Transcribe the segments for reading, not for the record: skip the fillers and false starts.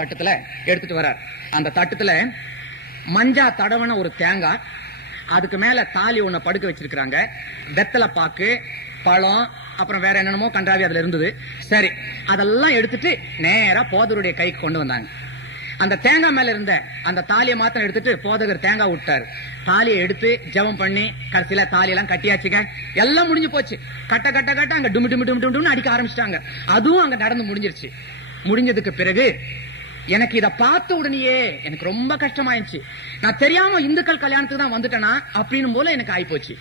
தட்டத்துல எடுத்துட்டு வர்றார். அந்த தட்டத்துல மஞ்சா தடவன ஒரு தேங்காய், அதுக்கு மேல தாலி ஒண்ணு படுக்க வச்சிருக்காங்க, வெத்தலை பாக்கு, பழம், அப்புறம் வேற என்னென்னமோ கண்டாவி அதுல இருந்தது. சரி, அதெல்லாம் எடுத்துட்டு நேரா போதருடைய கைக்கு கொண்டு வந்தாங்க. அந்த தேங்காய் மேல இருந்த அந்த தாலியை மாத்திரம் எடுத்துட்டு போதகர் தேங்காய் விட்டாரு. தாலியை எடுத்து ஜெபம் பண்ணி கடைசியில தாலியெல்லாம் கட்டியாச்சுங்க. எல்லாம் முடிஞ்சு போச்சு. கட்ட கட்ட கட்ட அங்க டுமி டுமி டுமி டுமி அடிக்க ஆரம்பிச்சிட்டாங்க. அதுவும் அங்க நடந்து முடிஞ்சிருச்சு. முடிஞ்சதுக்கு பிறகு எனக்கு இத பார்த்த உடனேயே எனக்கு ரொம்ப கஷ்டமாயிருச்சு. நான் தெரியாம இந்துக்கள் கல்யாணத்துக்கு தான் வந்துட்டேனா அப்படின்னு போல எனக்கு ஆயிப்போச்சு.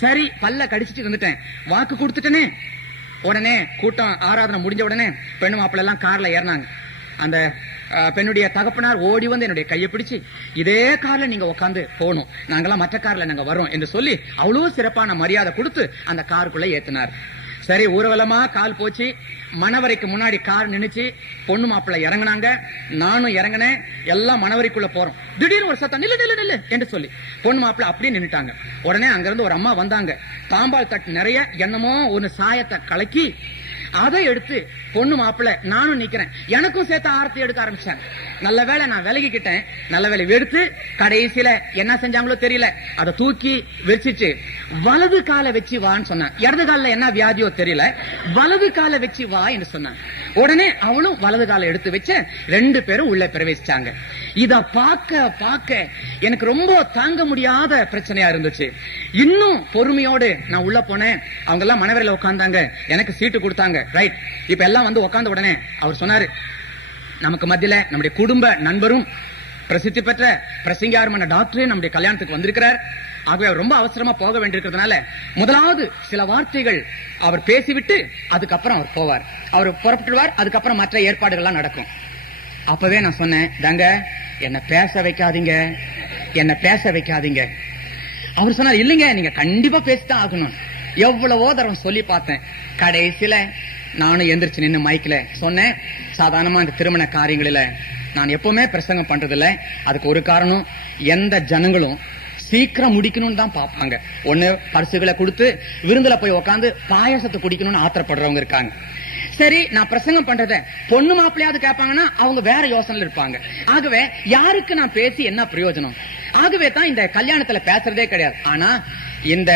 சரி, பல்ல கடிச்சிட்டு இருந்துட்டேன், வாக்கு கொடுத்துட்டேனே. உடனே கூட்டம் ஆராதனை முடிஞ்ச உடனே பெண்ணு மாப்பிள்ள எல்லாம் கார்ல ஏறினாங்க. அந்த பெண்ணுடைய தகப்பனார் ஓடி வந்து என்னுடைய கையை பிடிச்சு, இதே கார்ல நீங்க உட்காந்து போகணும், நாங்கெல்லாம் மற்ற கார்ல நாங்க வரோம் என்று சொல்லி அவ்வளவு சிறப்பான மரியாதை கொடுத்து அந்த காருக்குள்ள ஏத்தினார். சரி, ஊர்வலமா கால் போச்சு. மணவரைக்கு முன்னாடி கார் நின்னுச்சு. பொண்ணு மாப்பிள்ள இறங்கினாங்க, நானும் இறங்கினேன். எல்லாம் மணவரைக்குள்ள போறோம். திடீர்னு ஒரு சத்தம், நில்லு நில்லு நில்லு என்று சொல்லி பொண்ணு மாப்பிள்ள அப்படியே நின்னுட்டாங்க. உடனே அங்கிருந்து ஒரு அம்மா வந்தாங்க. தாம்பால் தட்டு நிறைய என்னமோ ஒரு சாயத்தை கலக்கி அதை எடுத்து பொண்ணு மாப்பிள்ள நானும் நிக்கிறேன், எனக்கும் சேர்த்து ஆரத்தி எடுக்க ஆரம்பிச்சாங்க. நல்ல வேளை நான் விலகிக்கிட்டேன். நல்ல வேளை எடுத்து கடைசியில என்ன செஞ்சாங்களோ தெரியல, அதை தூக்கி வச்சுட்டு வலது காலை வச்சு வான்னு சொன்னான். இடது காலில் என்ன வியாதியோ தெரியல, வலது காலை வச்சு வா என்று சொன்னான். உடனே அவளும் வலது காலை எடுத்து வச்சு 2 பேரும் உள்ள பிரவேசிச்சாங்க. இத பார்க்க பார்க்க எனக்கு ரொம்ப தாங்க முடியாத பிரச்சனையா இருந்துச்சு. இன்னும் பொறுமையோடு நான் உள்ள போனேன். அவங்க எல்லாம் மணவரையில உட்கார்ந்தாங்க, எனக்கு சீட்டு கொடுத்தாங்க. ரைட், இப்ப எல்லாம் வந்து உட்கார்ந்த உடனே அவர் சொன்னாரு, நமக்கு மத்தியில நம்முடைய குடும்ப நண்பரும் பிரசித்தி பெற்ற பிரசங்கியாருமான டாக்டரே நம்முடைய கல்யாணத்துக்கு வந்திருக்கிறார். ஆகவே அவர் ரொம்ப அவசரமா போக வேண்டியிருக்கிறதுனால முதலாவது சில வார்த்தைகள் அவர் பேசிவிட்டு அதுக்கப்புறம் அவர் போவார். அவர் புறப்பட்டுவார். அதுக்கப்புறம் மற்ற ஏற்பாடுகள்லாம் நடக்கும். அப்பவே நான் சொன்னேன், தாங்க என்ன பேச வைக்காதீங்க, என்ன பேச வைக்காதீங்க. அவர் சொன்னார், இல்லைங்க நீங்க கண்டிப்பா பேசித்தான் ஆகணும். எவ்வளவோ தரம் சொல்லி பார்த்தேன். கடைசியில நானும் எந்திரிச்சு நின்று மைக்ல சொன்னேன், சாதாரணமா இந்த திருமண காரியங்களில நான் எப்பவுமே பிரசங்கம் பண்றதில்ல. அதுக்கு ஒரு காரணம், எந்த ஜனங்களும் சீக்கிரம் முடிக்கணும்னு தான் பாப்பாங்க. ஒண்ணு பரிசுகளை கொடுத்து விருந்துல போய் உட்காந்து பாயசத்தை குடிக்கணும்னு ஆத்திரப்படுறவங்க இருக்காங்க. சரி, நான் பிரசங்கம் பண்றத பொண்ணு மாப்பிள்ளையாவது கேட்பாங்கன்னா அவங்க வேற யோசனையில் இருப்பாங்க. ஆகவே யாருக்கு நான் பேசி என்ன பிரயோஜனம்? ஆகவே தான் இந்த கல்யாணத்துல பேசுறதே கிடையாது. ஆனா இந்த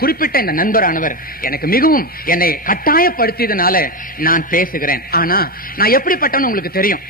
குறிப்பிட்ட இந்த நண்பரானவர் எனக்கு மிகவும் என்னை கட்டாயப்படுத்தியதுனால நான் பேசுகிறேன். ஆனா நான் எப்படிப்பட்டவன்னு உங்களுக்கு தெரியும்.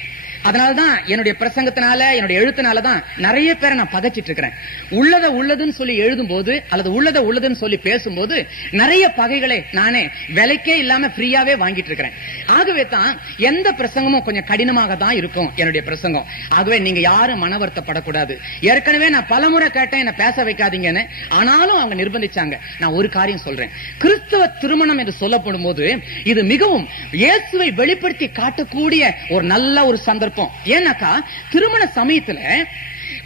அதனாலதான் என்னுடைய பிரசங்கத்தினால என்னுடைய எழுத்துனாலதான் நிறைய பேரை நான் பகைச்சிட்டு இருக்கிறேன். உள்ளத உள்ளதுன்னு சொல்லி எழுதும் போது அல்லது உள்ளத உள்ளதுன்னு சொல்லி பேசும்போது நிறைய பகைகளை நானே விலைக்கே இல்லாம ஃப்ரீயாவே வாங்கிட்டு இருக்கிறேன். ஆகவே தான் எந்த பிரசங்கமும் கொஞ்சம் கடினமாக தான் இருக்கும் என்னுடைய பிரசங்கம். ஆகவே நீங்க யாரும் மன வருத்தப்படக்கூடாது. ஏற்கனவே நான் பலமுறை கேட்டேன் என்ன பேச வைக்காதீங்கன்னு, ஆனாலும் அவங்க நிர்பந்திச்சாங்க. நான் ஒரு காரியம் சொல்றேன், கிறிஸ்தவ திருமணம் என்று சொல்லப்படும் போது இது மிகவும் இயேசுவை வெளிப்படுத்தி காட்டக்கூடிய ஒரு நல்ல ஒரு சந்தர்ப்பம். ஏன்னாக்கா திருமண சமயத்துல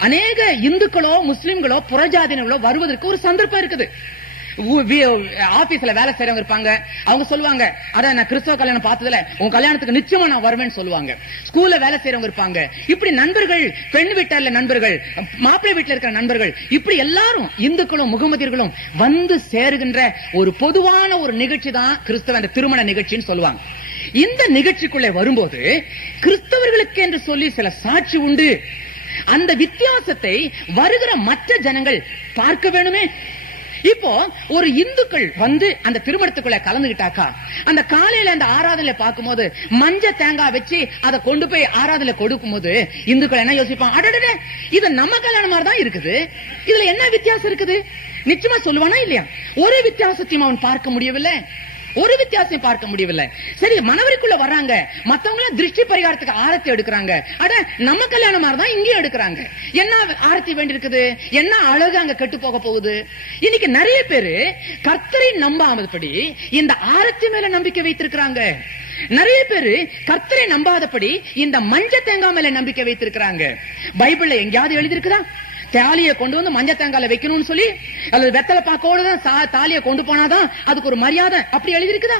அநேக இந்துக்களோ முஸ்லிம்களோ புறஜாதியினர்களோ வருவதற்கு ஒரு சந்தர்ப்பம் இருக்குது. ஆபீஸ்ல வேலை செய்யறவங்க இருப்பாங்க, அவங்க சொல்லுவாங்க, அதான் நான் கிறிஸ்தவ கல்யாணம் பார்த்ததுல உங்க கல்யாணத்துக்கு நிச்சயமா நான் வருவேன்னு சொல்லுவாங்க. ஸ்கூல்ல வேலை செய்யறவங்க இருப்பாங்க. இப்படி நண்பர்கள், பெண் வீட்டார்ல நண்பர்கள், மாப்பிள்ளை வீட்டுல இருக்கிற நண்பர்கள், இப்படி எல்லாரும் இந்துக்களும் முகமதியர்களும் வந்து சேருகின்ற ஒரு பொதுவான ஒரு நிகழ்ச்சி தான் கிறிஸ்தவ அந்த திருமண நிகழ்ச்சின்னு சொல்லுவாங்க. இந்த நிகழ்ச்சிக்குள்ளே வரும்போது கிறிஸ்தவர்களுக்கு என்று சொல்லி சில சாட்சி உண்டு. அந்த வித்தியாசத்தை வருகிற மற்ற ஜனங்கள் பார்க்க வேணுமே. இப்போ ஒரு இந்துக்கள் வந்து அந்த திருமணத்துக்குள்ள கலந்துகிட்டாக்கா, அந்த காலையில அந்த ஆராதனை பார்க்கும் போது மஞ்ச தேங்காய் வச்சு அதை கொண்டு போய் ஆராதனை கொடுக்கும் போது இந்துக்கள் என்ன யோசிப்பான், அடடே இது நம்ம கல்யாணம் மாதிரி தான் இருக்குது, இதுல என்ன வித்தியாசம் இருக்குது? நிச்சயமா சொல்லுவானா இல்லையா? ஒரு வித்தியாசத்தையும் அவன் பார்க்க முடியவில்லை, ஒரு வித்தியாசம் பார்க்க முடியவில்லை. சரி, மணவரைக்குள்ள வர்றாங்க, மத்தவங்க திருஷ்டி பரிகாரத்துக்கு ஆரத்தி எடுக்கிறாங்க. அட நம்ம கல்யாணம் மாதிரி தான் இங்கேயும் எடுக்கிறாங்க. என்ன ஆரத்தி வேண்டி இருக்குது? என்ன அழகு அங்க கெட்டு போக போகுது? இன்னைக்கு நிறைய பேரு கர்த்தரை நம்பாதபடி இந்த ஆரத்தி மேல நம்பிக்கை வைத்திருக்கிறாங்க. நிறைய பேரு கர்த்தரை நம்பாதபடி இந்த மஞ்ச தேங்காய் மேல நம்பிக்கை வைத்திருக்கிறாங்க. பைபிள்ல எங்கேயாவது எழுதியிருக்குதா தாலியை கொண்டு வந்து மஞ்ச தேங்கால வைக்கணும்னு சொல்லி, அல்லது வெத்தலை பாக்கோட தான் தாலியை கொண்டு போனாதான் அதுக்கு ஒரு மரியாதை அப்படி எழுதியிருக்குதா?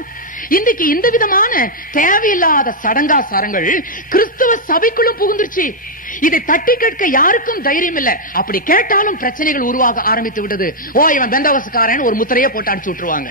இன்றைக்கு இந்த விதமான தேவையில்லாத சடங்காசாரங்கள் கிறிஸ்தவ சபைக்குள்ளும் புகுந்துருச்சு. இதை தட்டி கேட்க யாருக்கும் தைரியம் இல்ல. அப்படி கேட்டாலும் பிரச்சனைகள் உருவாக ஆரம்பித்து விட்டது. ஓ இவன் பெந்தகோஸ்துக்காரன் ஒரு முத்திரையை போட்டு அடிச்சு விட்டுருவாங்க.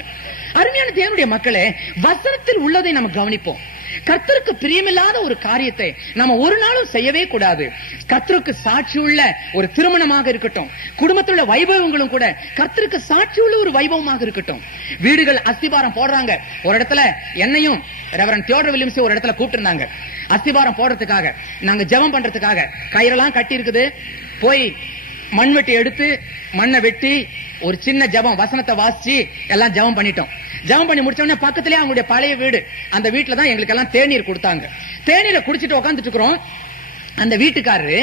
அருமையான தேவனுடைய மக்களே, வசனத்தில் உள்ளதை நம்ம கவனிப்போம். கர்த்தருக்கு பிரியமில்லாத ஒரு காரியத்தை நம்ம ஒரு நாளும் செய்யவே கூடாது. கர்த்தருக்கு சாட்சி உள்ள ஒரு திருமணமாக இருக்கட்டும், குடும்பத்தில் உள்ள வைபவங்களும் கூட கர்த்தருக்கு சாட்சி உள்ள ஒரு வைபவமாக இருக்கட்டும். வீடுகள் அஸ்திபாரம் போடுறாங்க. ஒரு இடத்துல என்னையும் ரெவரண்ட் தியோடர் வில்லியம்ஸ் ஒரு இடத்துல கூப்பிட்டு இருந்தாங்க அஸ்திபாரம் போடுறதுக்காக. நாங்க ஜெபம் பண்றதுக்காக கயிறெல்லாம் கட்டி இருக்குது. போய் மண்வெட்டி எடுத்து மண்ணை வெட்டி ஒரு சின்ன ஜெபம் வசனத்தை வாசிச்சு எல்லாம் ஜெபம் பண்ணிட்டோம். ஜெபம் பண்ணி முடிச்ச உடனே பக்கத்திலே அவங்களுடைய பழைய வீடு, அந்த வீட்டுல தான் எங்களுக்கு எல்லாம் தேநீர் கொடுத்தாங்க. தேநீரை குடிச்சிட்டு உட்காந்துட்டு இருக்கிறோம். அந்த வீட்டுக்காரரு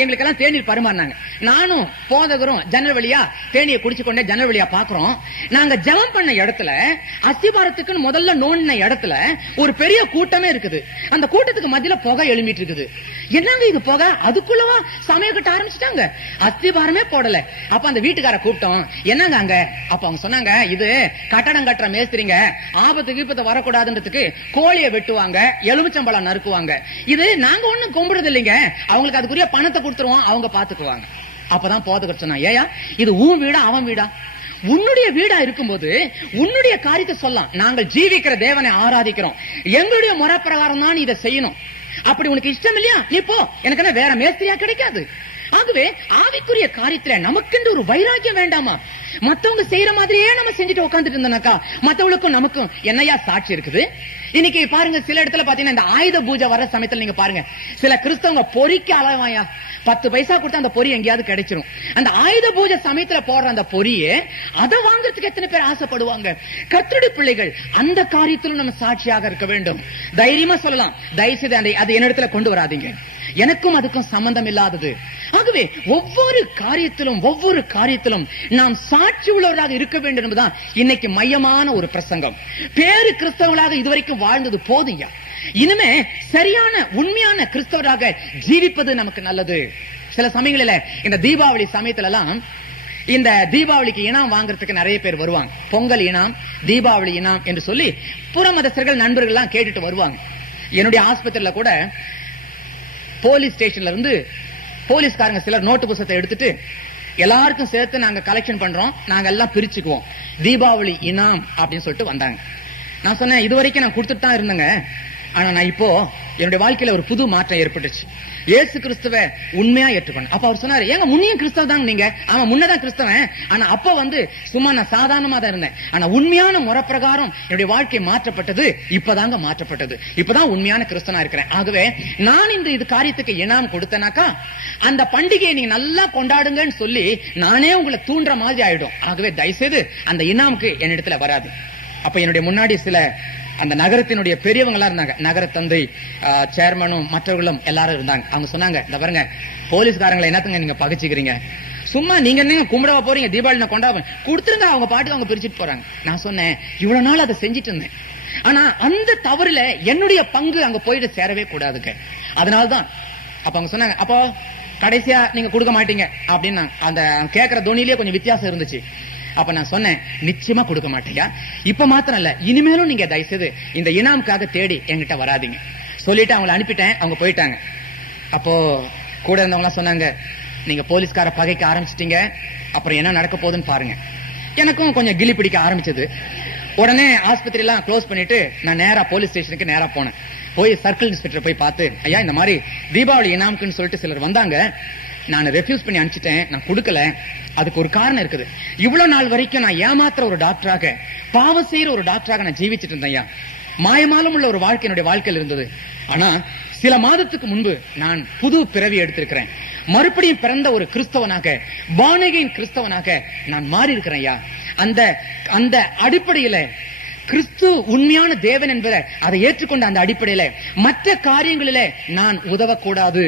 எங்களுக்கு எல்லாம் தேநீர் பரிமாறினாங்க. நானும் போதகரும் ஜன்னல் வழியா தேநீரை குடிச்சு கொண்டே ஜன்னல் வழியா பாக்குறோம். நாங்க ஜெபம் பண்ண இடத்துல அஸ்திபாரத்துக்கு முதல்ல நோண்டின இடத்துல ஒரு பெரிய கூட்டமே இருக்குது. அந்த கூட்டத்துக்கு மத்தியில புகை எழும்பிட்டு இருக்குது. என்னங்க இது புகை? அதுக்குள்ளவா சமயம் கட்ட ஆரம்பிச்சுட்டாங்க. அஸ்திபாரமே போடல. அப்ப அந்த வீட்டுக்கார கூப்பிட்டோம், என்னங்க அங்க? அப்ப அவங்க சொன்னாங்க, இது கட்டடம் கட்டுற மேஸ்திரிங்க, ஆபத்து கீபத்தை வரக்கூடாதுன்றதுக்கு கோழியை வெட்டுவாங்க, எலுமிச்சம்பழம் நறுக்குவாங்க. இது நாங்க ஒண்ணும் கும்பிடுறது இல்லைங்க, அவங்களுக்கு அதுக்குரிய பணத்தை கொடுத்துருவோம், அவங்க பாத்துக்குவாங்க. அப்பதான் போதகர் சொன்னா, ஏயா இது உன் வீடா அவன் வீடா? உன்னுடைய வீடா இருக்கும்போது உன்னுடைய காரியத்தை சொல்லலாம். நாங்கள் ஜீவிக்கிற தேவனை ஆராதிக்கிறோம், எங்களுடைய முறை பிரகாரம் தான் இதை செய்யணும். அப்படி உனக்கு இஷ்டம் இல்லையா, நீ போ, எனக்கு என்ன வேற மேஸ்திரியா கிடைக்காது. ஆகவே ஆவிக்குரிய காரியத்துல நமக்கு ஒரு வைராக்கியம் வேண்டாமா? மத்தவங்க செய்யற மாதிரியே நம்ம செஞ்சுட்டு உட்காந்துட்டு இருந்தோம்னாக்கா மத்தவங்களுக்கும் நமக்கும் என்னையா சாட்சி இருக்குது? இன்னைக்கு பாருங்க, சில இடத்துல பாத்தீங்கன்னா இந்த ஆயுத பூஜை வர சமயத்துல நீங்க பாருங்க, சில கிறிஸ்தவங்க பொறிக்க அளவாயா 10 பைசா கொடுத்தா அந்த பொறி எங்கேயாவது கிடைச்சிரும். அந்த ஆயுத பூஜை சமயத்துல போடுற அந்த பொரியே அதை வாங்குறதுக்கு எத்தனை பேர் ஆசைப்படுவாங்க? கர்த்தருடைய பிள்ளைகள் அந்த காரியத்திலும் நம்ம சாட்சியாக இருக்க வேண்டும். தைரியமா சொல்லலாம், தயவுசெய்து அது என்னிடத்துல கொண்டு வராதீங்க, எனக்கும் அதுக்கும் சம்பந்தம் இல்லாதது. ஆகவே ஒவ்வொரு காரியத்திலும் நாம் சாட்சி உள்ளவராக இருக்க வேண்டும் என்பதுதான் இன்னைக்கு மையமான ஒரு பிரசங்கம். பேரு கிறிஸ்தவர்களாக இதுவரைக்கும் வாழ்ந்தது போதுங்க. இனிமே சரியான உண்மையான கிறிஸ்தவராக ஜீவிப்பது நமக்கு நல்லது. சில சமயங்களில இந்த தீபாவளி சமயத்துல எல்லாம் இந்த தீபாவளிக்கு இனாம் வாங்குறதுக்கு நிறைய பேர் வருவாங்க. பொங்கல் இனாம், தீபாவளி இனாம் என்று சொல்லி புற மதஸ்தர்கள் நண்பர்கள் எல்லாம் கேட்டுட்டு வருவாங்க. என்னுடைய ஆஸ்பத்திரியில கூட போலீஸ் ஸ்டேஷன்ல இருந்து போலீஸ்காரங்க சிலர் நோட்டு புத்தகத்தை எடுத்துட்டு எல்லாருக்கும் சேர்த்து நாங்க கலெக்ஷன் பண்றோம், நாங்க எல்லாம் பிரிச்சுக்குவோம், தீபாவளி இனாம் அப்படின்னு சொல்லிட்டு வந்தாங்க. நான் சொன்னேன், இது வரைக்கும் நான் கொடுத்துட்டு தான் இருந்தேங்க, ஆனா நான் இப்போ என்னுடைய வாழ்க்கையில ஒரு புது மாற்றம் ஏற்பட்டுச்சு. இயேசு கிறிஸ்துவ உண்மையா ஏற்றுக்கணும். அப்ப அவர் சொன்னாரு, ஏங்க முன்னையும் கிறிஸ்தவ தாங்க நீங்க? அவன் முன்னதான் கிறிஸ்தவன், ஆனா அப்ப சும்மா நான் சாதாரணமா தான் இருந்தேன், ஆனா உண்மையான முறை பிரகாரம் என்னுடைய வாழ்க்கை மாற்றப்பட்டது, இப்பதாங்க மாற்றப்பட்டது, இப்பதான் உண்மையான கிறிஸ்தவனா இருக்கிறேன். ஆகவே நான் இந்த காரியத்துக்கு இனாம் கொடுத்தனாக்கா அந்த பண்டிகையை நீங்க நல்லா கொண்டாடுங்கன்னு சொல்லி நானே உங்களை தூண்டுற மாதிரி ஆயிடும். ஆகவே தயவுசெய்து அந்த இனாமுக்கு என்னிடத்துல வராது. அப்ப என்னுடைய முன்னாடி சில அந்த நகரத்தினுடைய பெரியவங்க எல்லாம் இருந்தாங்க, நகர தந்தை சேர்மனும் மற்றவர்களும் எல்லாரும் இருந்தாங்க. அவங்க சொன்னாங்க, இந்த பாருங்க, போலீஸ்காரங்களை என்னத்துங்க நீங்க பகைச்சிக்கிறீங்க? சும்மா நீங்க என்ன கும்பிடவா போறீங்க? தீபாவளி கொண்டாட கொடுத்துருங்க, அவங்க பாட்டுக்கு அவங்க பிரிச்சுட்டு போறாங்க. நான் சொன்னேன், இவ்வளவு நாள் அதை செஞ்சிட்டு இருந்தேன், ஆனா அந்த தவறுல என்னுடைய பங்கு அங்க போயிட்டு சேரவே கூடாதுங்க. அதனால்தான் அப்ப அவங்க சொன்னாங்க, அப்போ கடைசியா நீங்க கொடுக்க மாட்டீங்க அப்படின்னு. அந்த கேட்கிற தொனிலேயே கொஞ்சம் வித்தியாசம் இருந்துச்சு. அப்ப நான் சொன்னேன், நிச்சயமா கொடுக்க மாட்டேயா, இப்ப மாத்திரம் இல்ல, இனிமேலும் நீங்க தயவுசெய்து இந்த இனாமுக்காக தேடி என்கிட்ட வராதிங்க சொல்லிட்டு அவங்களை அனுப்பிட்டேன். அவங்க போயிட்டாங்க. அப்போ கூட இருந்தவங்க சொன்னாங்க, நீங்க போலீஸ்கார பகைக்க ஆரம்பிச்சிட்டீங்க, அப்புறம் என்ன நடக்க போகுதுன்னு பாருங்க. எனக்கும் கொஞ்சம் கிளி பிடிக்க ஆரம்பிச்சது. உடனே ஆஸ்பத்திரி எல்லாம் க்ளோஸ் பண்ணிட்டு நான் நேரா போலீஸ் ஸ்டேஷனுக்கு நேரா போனேன். போய் சர்க்கிள் இன்ஸ்பெக்டர் போய் பார்த்து, ஐயா இந்த மாதிரி தீபாவளி இனாமுக்குன்னு சொல்லிட்டு சிலர் வந்தாங்க, நான் ரெஃப்யூஸ் பண்ணி அனுப்பிச்சிட்டேன், நான் கொடுக்கல, அதுக்கு ஒரு காரணம் இருக்குது. இவ்வளவு நாள் வரைக்கும் நான் ஏமாத்துற ஒரு டாக்டராக, பாவம் செய்யற ஒரு டாக்டராக நான் ஜீவிச்சிட்டு இருந்தேன். மாயமாலும் உள்ள ஒரு வாழ்க்கை என்னுடைய வாழ்க்கையில் இருந்தது. ஆனா சில மாதத்துக்கு முன்பு நான் புது பிறவி எடுத்திருக்கிறேன். மறுபடியும் பிறந்த ஒரு கிறிஸ்தவனாக, பானகையின் கிறிஸ்தவனாக நான் மாறி இருக்கிறேன். அந்த அடிப்படையில கிறிஸ்து உண்மையான தேவன் என்பதை அதை ஏற்றுக்கொண்ட அந்த அடிப்படையில மற்ற காரியங்களில நான் உதவக்கூடாது.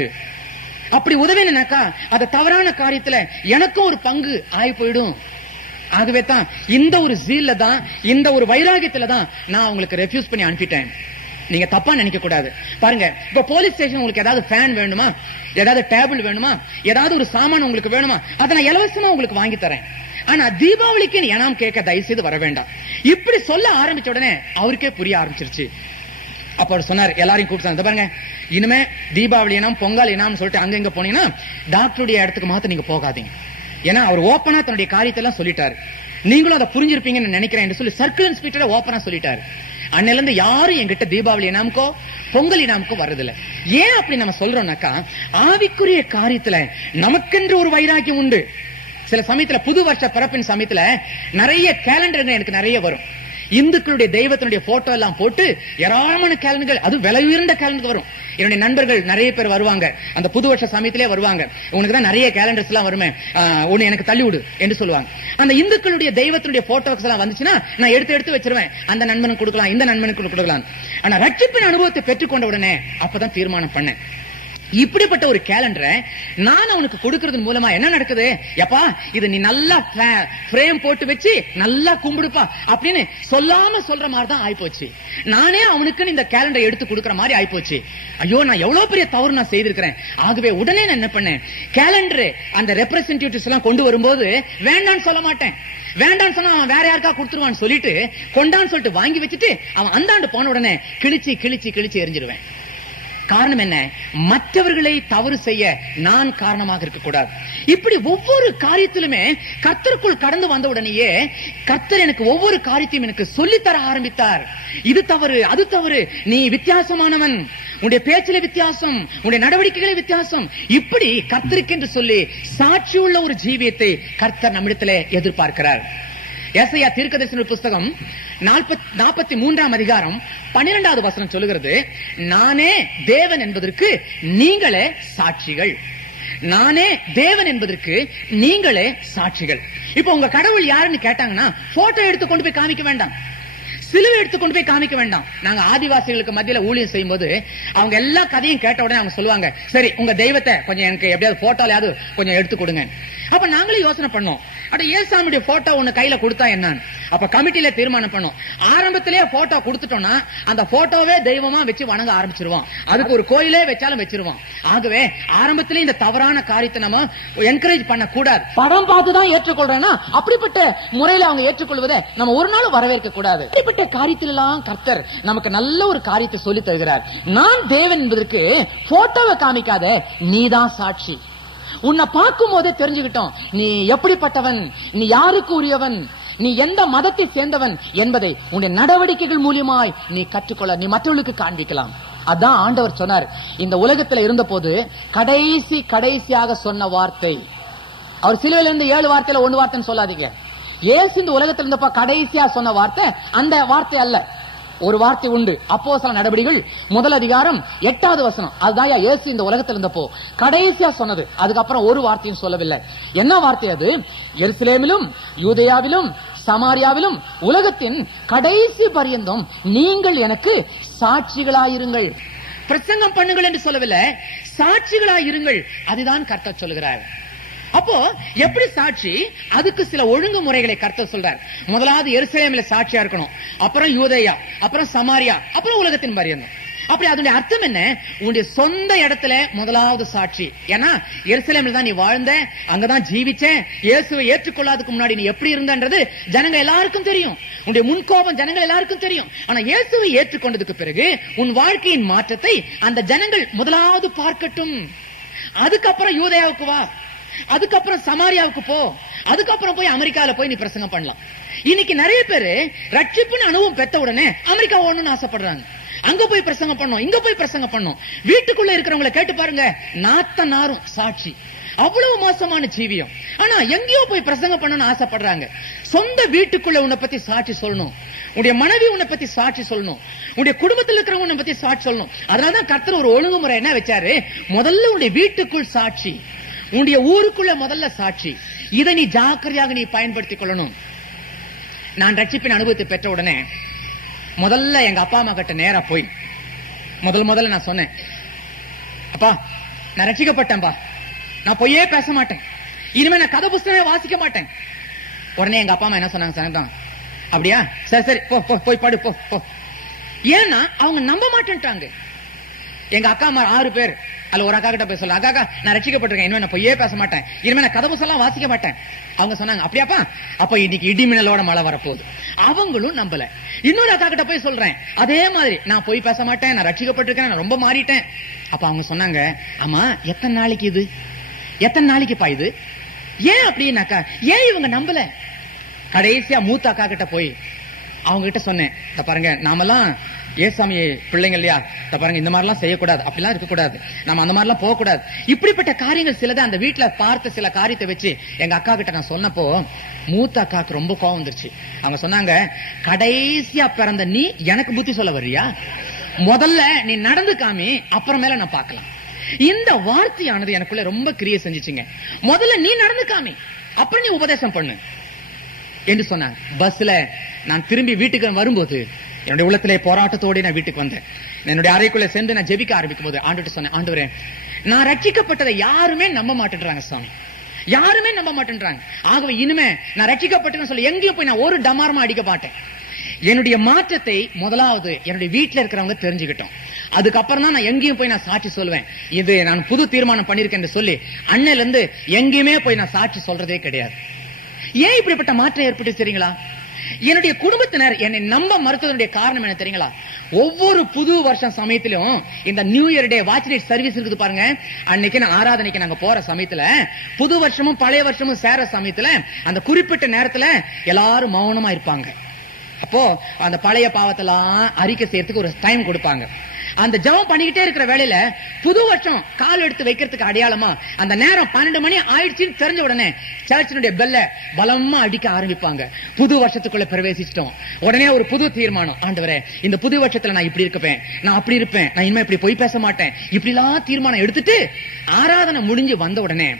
அப்படி உதவினாக்கா அது தவறான காரியத்துல எனக்கும் ஒரு பங்கு ஆகி போயிடும். ஆகவே தான் இந்த ஒரு ஜீல்ல தான், இந்த ஒரு வைராகியத்துல தான் நான் உங்களுக்கு ரெஃப்யூஸ் பண்ணி அனுப்பிட்டேன். நீங்க தப்பா நினைக்க கூடாது. பாருங்க, இப்ப போலீஸ் ஸ்டேஷன் உங்களுக்கு ஏதாவது ஃபேன் வேணுமா, ஏதாவது டேபிள் வேணுமா, ஏதாவது ஒரு சாமான் உங்களுக்கு வேணுமா, அதை நான் இலவசமா உங்களுக்கு வாங்கி தரேன். ஆனா தீபாவளிக்கு இனாம் கேட்க தயவு செய்து வர வேண்டாம். இப்படி சொல்ல ஆரம்பிச்ச உடனே அவருக்கே புரிய ஆரம்பிச்சிருச்சு. அப்ப அவர் சொன்னார், எல்லாரையும் கூப்பிட்டாங்க, பாருங்க, இனிமே தீபாவளி இனாம், பொங்கல் இனாம் சொல்லிட்டு அங்க இங்க போனீங்கன்னா டாக்டருடைய இடத்துக்கு மாத்த நீங்க போகாதீங்க. ஏன்னா அவர் ஓப்பனா தன்னுடைய காரியத்தை எல்லாம் சொல்லிட்டாரு. நீங்களும் அதை புரிஞ்சிருப்பீங்கன்னு நினைக்கிறேன் சொல்லி சர்க்கிள் இன்ஸ்பெக்டர் ஓப்பனா சொல்லிட்டாரு. அன்னையில இருந்து யாரும் என்கிட்ட தீபாவளி இனாமுக்கோ பொங்கல் இனாமுக்கோ வர்றதில்ல. ஏன் அப்படி நம்ம சொல்றோம்னாக்கா, ஆவிக்குரிய காரியத்துல நமக்கென்று ஒரு வைராக்கியம் உண்டு. சில சமயத்துல புது வருஷ பிறப்பின் சமயத்துல நிறைய கேலண்டர்கள் எனக்கு நிறைய வரும். இந்துக்களுடைய தெய்வத்தினுடைய போட்டோ எல்லாம் போட்டு ஏராளமான கேலண்டர்கள், அது விலை உயர்ந்த கேலண்டர் வரும். என்னுடைய நண்பர்கள் நிறைய பேர் வருவாங்க, அந்த புது வருஷ சமயத்திலே வருவாங்க. உனக்கு தான் நிறைய கேலண்டர்ஸ் எல்லாம் வருமே, ஒன்னு எனக்கு தள்ளி விடு என்று சொல்லுவாங்க. அந்த இந்துக்களுடைய தெய்வத்தினுடைய போட்டோஸ் எல்லாம் வந்துச்சுன்னா நான் எடுத்து வச்சிருவேன். அந்த நண்பனுக்கு கொடுக்கலாம், இந்த நண்பனுக்கு கொடுக்கலாம். ஆனா ரட்சிப்பின் அனுபவத்தை பெற்றுக்கொண்ட உடனே அப்பதான் தீர்மானம் பண்ணேன், இப்படிப்பட்ட ஒரு கேலண்டரை நான் அவனுக்கு கொடுக்கிறது மூலமா என்ன நடக்குது, எப்பா இது நீ நல்லா ஃப்ரேம் போட்டு வச்சு நல்லா கும்பிடுப்பா அப்படின்னு சொல்லாம சொல்ற மாதிரி தான் ஆயிப்போச்சு. நானே அவனுக்கு இந்த கேலண்டரை எடுத்து கொடுக்கற மாதிரி ஆயிப்போச்சு. ஐயோ, நான் எவ்வளவு பெரிய தவறு நான் செய்திருக்கிறேன். ஆகவே உடனே நான் என்ன பண்ணேன், கேலண்டர் அந்த ரெப்ரசன்டேட்டிவ்ஸ் எல்லாம் கொண்டு வரும்போது வேண்டான்னு சொல்ல மாட்டேன். வேண்டான்னு சொன்னா அவன் வேற யாருக்கா கொடுத்துருவான்னு சொல்லிட்டு கொண்டான்னு சொல்லிட்டு வாங்கி வச்சுட்டு அவன் அந்தாண்டு போன உடனே கிழிச்சு எரிஞ்சிருவேன். காரணம் என்ன, மற்றவர்களை தவறு செய்ய நான் காரணமாக இருக்கக்கூடாது. இப்படி ஒவ்வொரு காரியத்திலுமே கர்த்தருக்குள் கடந்து வந்த உடனேயே கர்த்தர் எனக்கு ஒவ்வொரு காரியத்தையும் எனக்கு சொல்லித்தர ஆரம்பித்தார். இது தவறு, அது தவறு, நீ வித்தியாசமானவன், உன்னுடைய பேச்சில வித்தியாசம், உன்னுடைய நடவடிக்கைகளே வித்தியாசம், இப்படி கர்த்தருக்கு என்று சொல்லி சாட்சியுள்ள ஒரு ஜீவியத்தை கர்த்தர் நம்மிடத்திலே எதிர்பார்க்கிறார். ஏசாயா தீர்க்கதரிசன புஸ்தகம் 43ஆம் அதிகாரம் 12வது வசனம் சொல்லுகிறது, நானே தேவன் என்பதற்கு நீங்களே சாட்சிகள். நானே தேவன் என்பதற்கு நீங்களே சாட்சிகள். இப்ப உங்க கடவுள் யாருன்னு கேட்டாங்கன்னா போட்டோ எடுத்து கொண்டு போய் காமிக்க வேண்டாம், சிலுவை எடுத்து கொண்டு போய் காமிக்க வேண்டாம். நாங்க ஆதிவாசிகளுக்கு மத்தியில ஊழியம் செய்யும் போது அவங்க எல்லா கதையும் கேட்ட உடனே அவங்க சொல்லுவாங்க, சரி உங்க தெய்வத்தை கொஞ்சம் எனக்கு எப்படியாவது போட்டோலையாவது கொஞ்சம் எடுத்து கொடுங்க. அப்ப நாங்களே யோசனை பண்ணோம், அட ஏசாமியுடைய போட்டோ ஒண்ணு கையில கொடுத்தா என்னன்னு. அப்ப கமிட்டியில தீர்மானம் பண்ணோம், ஆரம்பத்திலேயே போட்டோ கொடுத்துட்டோம்னா அந்த போட்டோவே தெய்வமா வச்சு வணங்க ஆரம்பிச்சிருவோம், அதுக்கு ஒரு கோயிலே வச்சாலும் வச்சிருவோம். ஆகவே ஆரம்பத்திலே இந்த தவறான காரியத்தை நம்ம என்கரேஜ் பண்ண கூடாது. படம் பார்த்துதான் ஏற்றுக்கொள்றேன்னா அப்படிப்பட்ட முறையில அவங்க ஏற்றுக்கொள்வதை நம்ம ஒரு நாள் வரவேற்க கூடாது. இப்படிப்பட்ட காரியத்திலெல்லாம் கர்த்தர் நமக்கு நல்ல ஒரு காரியத்தை சொல்லி தருகிறார். நான் தேவன் என்பதற்கு போட்டோவை காமிக்காத, நீதான் சாட்சி. உன்னை பார்க்கும் போதே தெரிஞ்சுக்கிட்டோம் நீ எப்படிப்பட்டவன், நீ யாருக்கு உரியவன், நீ எந்த மதத்தை சேர்ந்தவன் என்பதை உன்னுடைய நடவடிக்கைகள் மூலியமாய் நீ கற்றுக்கொள்ள, நீ மற்றவர்களுக்கு காண்பிக்கலாம். அதான் ஆண்டவர் சொன்னார், இந்த உலகத்தில் இருந்த போது கடைசியாக சொன்ன வார்த்தை. அவர் சிலுவையில இருந்து 7 வார்த்தையில 1 வார்த்தைன்னு சொல்லாதீங்க. ஏசு இந்த உலகத்தில் இருந்தப்ப கடைசியா சொன்ன வார்த்தை அந்த வார்த்தை அல்ல, ஒரு வார்த்தை உண்டு. அப்போஸ்தல நடவடிக்கைகள் 1 அதிகாரம் 8வது வசனம். அதுதான் இயேசு இந்த உலகத்தில் இருந்தப்போ கடைசியா சொன்னது. அதுக்கப்புறம் ஒரு வார்த்தையும் சொல்லவில்லை. என்ன வார்த்தை அது? எருசலேமிலும் யூதேயாவிலும் சமாரியாவிலும் உலகத்தின் கடைசி பரியந்தம் நீங்கள் எனக்கு சாட்சிகளாயிருங்கள். பிரசங்கம் பண்ணுங்கள் என்று சொல்லவில்லை, சாட்சிகளாயிருங்கள். அதுதான் கர்த்தர் சொல்லுகிறார். அப்போ எப்படி சாட்சி, அதுக்கு சில ஒழுங்குமுறைகளை கர்த்தர் சொல்றார். முதலாவது எருசலேமில சாட்சியா இருக்கணும், அப்புறம் யூதேயா, அப்புறம் சமாரியா, அப்புறம் உலகத்தின் பரியந்தம். அப்படி அதனுடைய அர்த்தம் என்ன? உன்னுடைய சொந்த இடத்துல முதலாவது சாட்சி. ஏன்னா எருசலேமில் தான் நீ வாழ்ந்த, அங்கதான் ஜீவிச்ச. இயேசுவை ஏற்றுக்கொள்ளாததுக்கு முன்னாடி நீ எப்படி இருந்தன்றது ஜனங்க எல்லாருக்கும் தெரியும். உன்னுடைய முன்கோபம் ஜனங்கள் எல்லாருக்கும் தெரியும். ஆனா இயேசுவை ஏற்றுக்கொண்டதுக்கு பிறகு உன் வாழ்க்கையின் மாற்றத்தை அந்த ஜனங்கள் முதலாவது பார்க்கட்டும். அதுக்கப்புறம் யூதேயாவுக்கு வா, அதுக்கப்புறம் சமாரியாவுக்கு போ, அதுக்கப்புறம் போய் அமெரிக்கால போய் நீ பிரசங்கம் பண்ணலாம். இன்னைக்கு நிறைய பேரு ரட்சிப்புன்னு அனுபவம் பெற்ற உடனே அமெரிக்கா ஓடணும்னு ஆசைப்படுறாங்க. அங்க போய் பிரசங்கம் பண்ணோம், இங்க போய் பிரசங்கம் பண்ணோம். வீட்டுக்குள்ள இருக்கிறவங்களை கேட்டு பாருங்க, நாத்த நாரும் சாட்சி, அவ்வளவு மோசமான ஜீவியம். ஆனா எங்கேயோ போய் பிரசங்கம் பண்ணணும்னு ஆசைப்படுறாங்க. சொந்த வீட்டுக்குள்ள உன்னை பத்தி சாட்சி சொல்லணும், உன்னுடைய மனைவி உன்னை பத்தி சாட்சி சொல்லணும், உன்னுடைய குடும்பத்தில் இருக்கிறவங்க உன்னை பத்தி சாட்சி சொல்லணும். அதனாலதான் கர்த்தர் ஒரு ஒழுங்குமுறை என்ன வச்சாரு, முதல்ல உன்னுடைய வீட்டுக்குள் சாட்சி, உன்னுடைய ஊருக்குள்ள முதல்ல சாட்சி. இதை நீ ஜாக்கிரதையாக நீ பயன்படுத்திக் கொள்ளணும். நான் ரட்சிப்பின் அனுபவத்தை பெற்ற உடனே முதல்ல எங்க அப்பா அம்மா கிட்ட நேரா போய் முதல்ல நான் சொன்னேன், அப்பா நான் ரட்சிக்கப்பட்டேன்பா, நான் பொய்யே பேச மாட்டேன், இனிமே நான் கதை புஸ்தகமே வாசிக்க மாட்டேன். உடனே எங்க அப்பா அம்மா என்ன சொன்னாங்க, சொன்னாங்க அப்படியா, சரி சரி போய் படு போ. ஏன்னா அவங்க நம்ப மாட்டேன்ட்டாங்க. எங்க அக்கா அம்மா 6 பேர், அதுல ஒரு அக்கா கிட்ட போய் சொல்ல, அக்கா நான் ரட்சிக்கப்பட்டிருக்கேன், இனிமே நான் பொய்யே பேச மாட்டேன், இனிமே நான் கதை புஸ்தகம் வாசிக்க மாட்டேன். அவங்க சொன்னாங்க, அப்படியாப்பா, அப்ப இன்னைக்கு இடிமின்னலோட மழை வரப்போகுது. அவங்களும் நம்பல. இன்னொரு அக்கா கிட்ட போய் சொல்றேன், அதே மாதிரி நான் பொய் பேச மாட்டேன், நான் ரட்சிக்கப்பட்டிருக்கேன், நான் ரொம்ப மாறிட்டேன். அப்ப அவங்க சொன்னாங்க, ஆமா எத்தனை நாளைக்கு இது, எத்தனை நாளைக்குப்பா இது, ஏன் அப்படின்னாக்கா ஏன் இவங்க நம்பல? கடைசியா மூத்த அக்கா கிட்ட போய் அவங்க கிட்ட சொன்னேன், பாருங்க நாமெல்லாம் ஏசாமி பிள்ளைங்க இல்லையா, பாருங்க இந்த மாதிரி எல்லாம் செய்யக்கூடாது, அப்படிலாம் இருக்கக்கூடாது, நம்ம அந்த மாதிரி எல்லாம் போக கூடாது. இப்படிப்பட்ட காரியங்கள் சிலதை அந்த வீட்டுல பார்த்த சில காரியத்தை வச்சு எங்க அக்கா கிட்ட நான் சொன்னப்போ மூத்த அக்காக்கு ரொம்ப கோவம் வந்துருச்சு. அவங்க சொன்னாங்க, கடைசியா பிறந்த நீ எனக்கு புத்தி சொல்ல வர்றியா? முதல்ல நீ நடந்து காமி, அப்புறமேல நான் பார்க்கலாம். இந்த வார்த்தையானது எனக்குள்ள ரொம்ப கிரியை செஞ்சுச்சுங்க. முதல்ல நீ நடந்து காமி, அப்புறம் நீ உபதேசம் பண்ணு என்று சொன்னாங்க. பஸ்ல நான் திரும்பி வீட்டுக்கு வரும்போது என்னுடைய உள்ளத்திலே போராட்டத்தோடு நான் வீட்டுக்கு வந்தேன். என்னுடைய அறைக்குள்ள சென்று நான் ஜெபிக்க ஆரம்பிக்கும் போது ஆண்டவர்கிட்ட சொன்னேன், ஆண்டவரே நான் ரட்சிக்கப்பட்டதை யாருமே நம்ப மாட்டேன்றாங்க சாமி, யாருமே நம்ப மாட்டேன்றாங்க. ஆகவே இனிமே நான் ரட்சிக்கப்பட்டேன்னு சொல்லி எங்கேயும் போய் நான் ஒரு டமாரமா அடிக்க மாட்டேன். என்னுடைய மாற்றத்தை முதலாவது என்னுடைய வீட்டுல இருக்கிறவங்க தெரிஞ்சுக்கிட்டோம். அதுக்கப்புறம் தான் நான் எங்கேயும் போய் நான் சாட்சி சொல்லுவேன். இது நான் புது தீர்மானம் பண்ணிருக்கேன் சொல்லி அன்னையில இருந்து எங்கேயுமே போய் நான் சாட்சி சொல்றதே கிடையாது. ஏன் இப்படிப்பட்ட மாற்றம் ஏற்பட்டு தெரியுங்களா? என்னுடைய குடும்பத்தினர் என்னை நம்ப மறுத்ததனுடைய காரணம் என்ன தெரியுங்களா? ஒவ்வொரு புது வருஷம் சமயத்திலும் இந்த நியூ இயர் டே வாட்ச் நைட் சர்வீஸ் இருக்குது பாருங்க, அன்னைக்கு ஆராதனைக்கு நாங்க போற சமயத்துல, புது வருஷமும் பழைய வருஷமும் சேர சமயத்துல அந்த குறிப்பிட்ட நேரத்துல எல்லாரும் மௌனமா இருப்பாங்க. அப்போ அந்த பழைய பாவத்தெல்லாம் அறிக்கை செய்யறதுக்கு ஒரு டைம் கொடுப்பாங்க. அந்த ஜெபம் பண்ணிக்கிட்டே இருக்கிற வேளையில புது வருஷம் கால் எடுத்து வைக்கிறதுக்கு அடையாளமா அந்த நேரம் 12 மணி ஆயிடுச்சுன்னு தெரிஞ்ச உடனே சர்ச்சினுடைய பெல்ல பலமா அடிக்க ஆரம்பிப்பாங்க. புது வருஷத்துக்குள்ள பிரவேசிச்சிட்டோம். உடனே ஒரு புது தீர்மானம், ஆண்டவரே இந்த புது வருஷத்துல நான் இப்படி இருப்பேன், நான் அப்படி இருப்பேன், நான் இனிமே இப்படி போய் பேச மாட்டேன், இப்படி எல்லாம் தீர்மானம் எடுத்துட்டு ஆராதனை முடிஞ்சு வந்த உடனே,